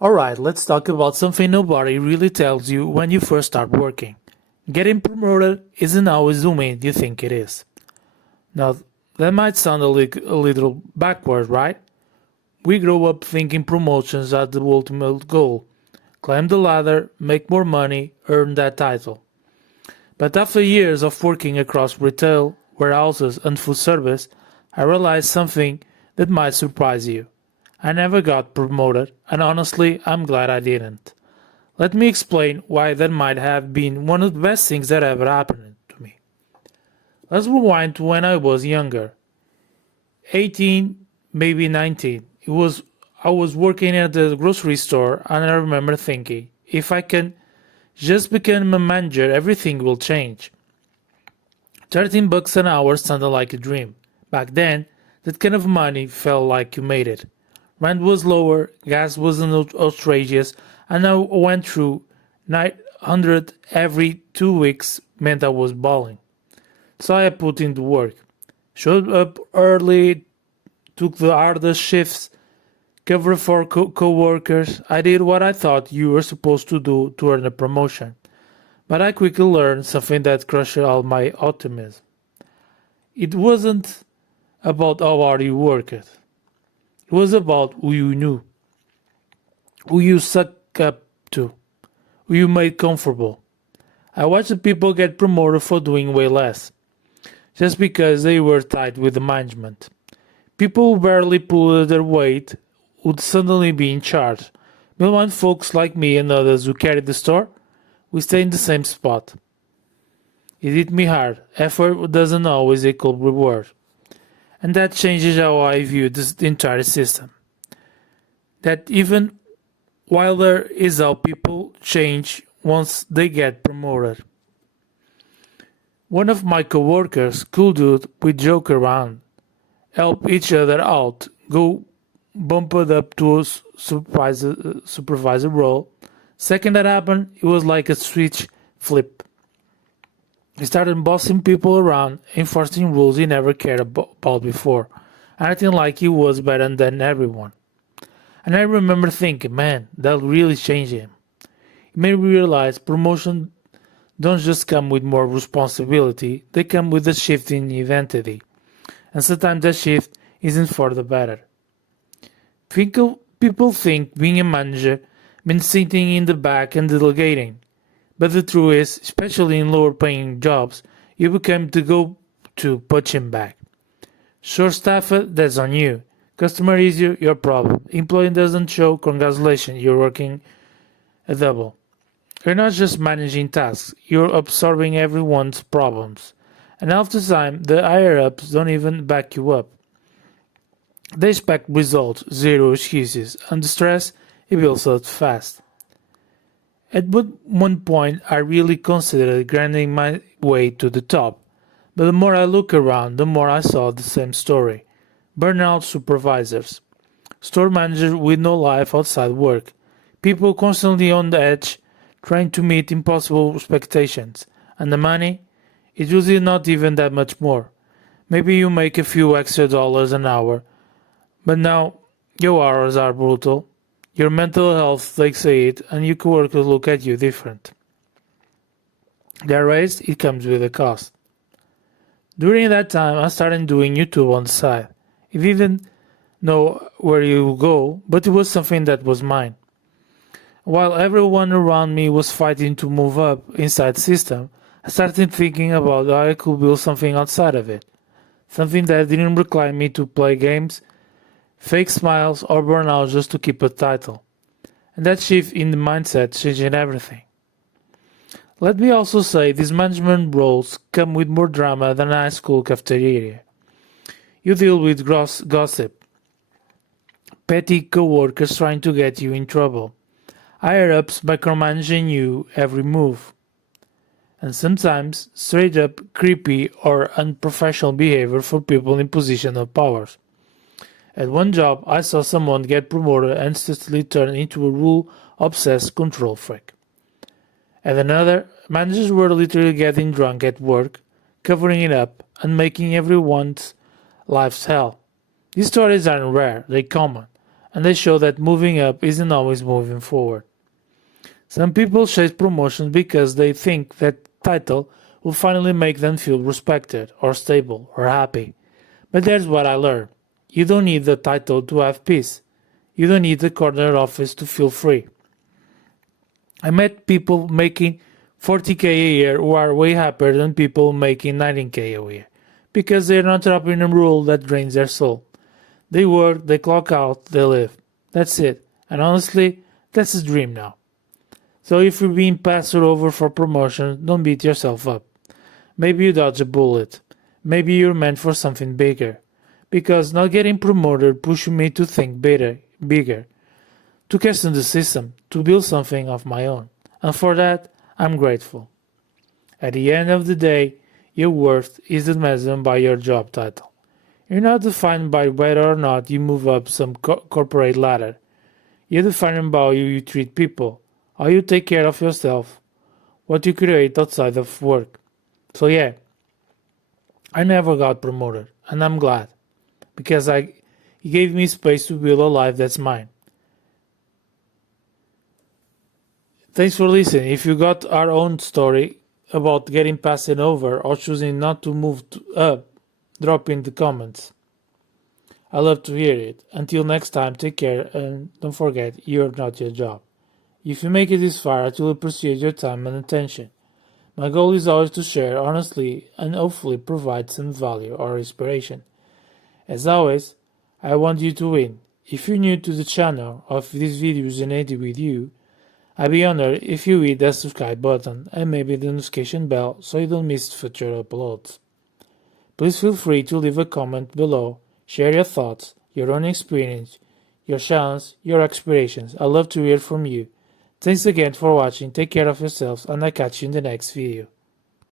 Alright, let's talk about something nobody really tells you when you first start working. Getting promoted isn't always the way you think it is. Now, that might sound a little backward, right? We grow up thinking promotions are the ultimate goal. Climb the ladder, make more money, earn that title. But after years of working across retail, warehouses, and food service, I realized something that might surprise you. I never got promoted, and honestly, I'm glad I didn't. Let me explain why that might have been one of the best things that ever happened to me. Let's rewind to when I was younger, 18, maybe 19. I was working at the grocery store, and I remember thinking, if I can just become a manager, everything will change. 13 bucks an hour sounded like a dream. Back then, that kind of money felt like you made it. Rent was lower, gas wasn't outrageous, and I went through 900 every 2 weeks meant I was balling. So I put in the work. Showed up early, took the hardest shifts, covered for co-workers. I did what I thought you were supposed to do to earn a promotion. But I quickly learned something that crushed all my optimism. It wasn't about how hard you worked. It was about who you knew, who you suck up to, who you made comfortable. I watched the people get promoted for doing way less, just because they were tight with the management. People who barely pulled their weight would suddenly be in charge. Meanwhile, folks like me and others who carried the store, we stay in the same spot. It hit me hard. Effort doesn't always equal reward. And that changes how I view the entire system. That even wilder is how people change once they get promoted. One of my coworkers, cool dude, we joke around, help each other out, go bump it up to a supervisor role. Second that happened, it was like a switch flip. He started bossing people around, enforcing rules he never cared about before, acting like he was better than everyone. And I remember thinking, man, that really changed him. It made me realize promotions don't just come with more responsibility, they come with a shift in identity. And sometimes that shift isn't for the better. People think being a manager means sitting in the back and delegating. But the truth is, especially in lower paying jobs, you become the go-to punching bag. Short staff, that's on you. Customer is your problem. Employee doesn't show, congratulations, you're working a double. You're not just managing tasks, you're absorbing everyone's problems. And half the time, the higher ups don't even back you up. They expect results, zero excuses, and the stress it builds up fast. At one point, I really considered grinding my way to the top, but the more I look around, the more I saw the same story. Burnout supervisors, store managers with no life outside work, people constantly on the edge, trying to meet impossible expectations, and the money? It's usually not even that much more. Maybe you make a few extra dollars an hour, but now your hours are brutal. Your mental health takes a hit, and your coworkers look at you different. That raise, it comes with a cost. During that time, I started doing YouTube on the side. I didn't know where you would go, but it was something that was mine. While everyone around me was fighting to move up inside the system, I started thinking about how I could build something outside of it. Something that didn't require me to play games, fake smiles, or burn out just to keep a title. And that shift in the mindset changed everything. Let me also say these management roles come with more drama than a high school cafeteria. You deal with gross gossip, petty co-workers trying to get you in trouble, higher-ups micromanaging you every move, and sometimes straight-up creepy or unprofessional behavior for people in position of power. At one job, I saw someone get promoted and instantly turn into a rule-obsessed control freak. At another, managers were literally getting drunk at work, covering it up, and making everyone's lives hell. These stories aren't rare, they're common. and they show that moving up isn't always moving forward. Some people chase promotions because they think that title will finally make them feel respected or stable or happy. But there's what I learned. You don't need the title to have peace. You don't need the corner office to feel free. I met people making 40k a year who are way happier than people making 19k a year because they're not trapped in a rule that drains their soul. They work, they clock out, they live. That's it. And honestly, that's a dream now. So if you're being passed over for promotion, don't beat yourself up. Maybe you dodged a bullet. Maybe you're meant for something bigger. Because not getting promoted pushed me to think bigger, to question the system, to build something of my own. And for that, I'm grateful. At the end of the day, your worth isn't measured by your job title. You're not defined by whether or not you move up some corporate ladder. You're defined by how you treat people, how you take care of yourself, what you create outside of work. So yeah, I never got promoted, and I'm glad, because it gave me space to build a life that's mine. Thanks for listening. If you got our own story about getting passed over or choosing not to move up, drop in the comments. I love to hear it. Until next time, take care and don't forget, you're not your job. If you make it this far, I truly appreciate your time and attention. My goal is always to share honestly and hopefully provide some value or inspiration. As always, I want you to win. If you're new to the channel or if this video resonated with you, I'd be honored if you hit that subscribe button and maybe the notification bell so you don't miss future uploads. Please feel free to leave a comment below, share your thoughts, your own experience, your challenge, your aspirations. I love to hear from you. Thanks again for watching, take care of yourselves, and I'll catch you in the next video.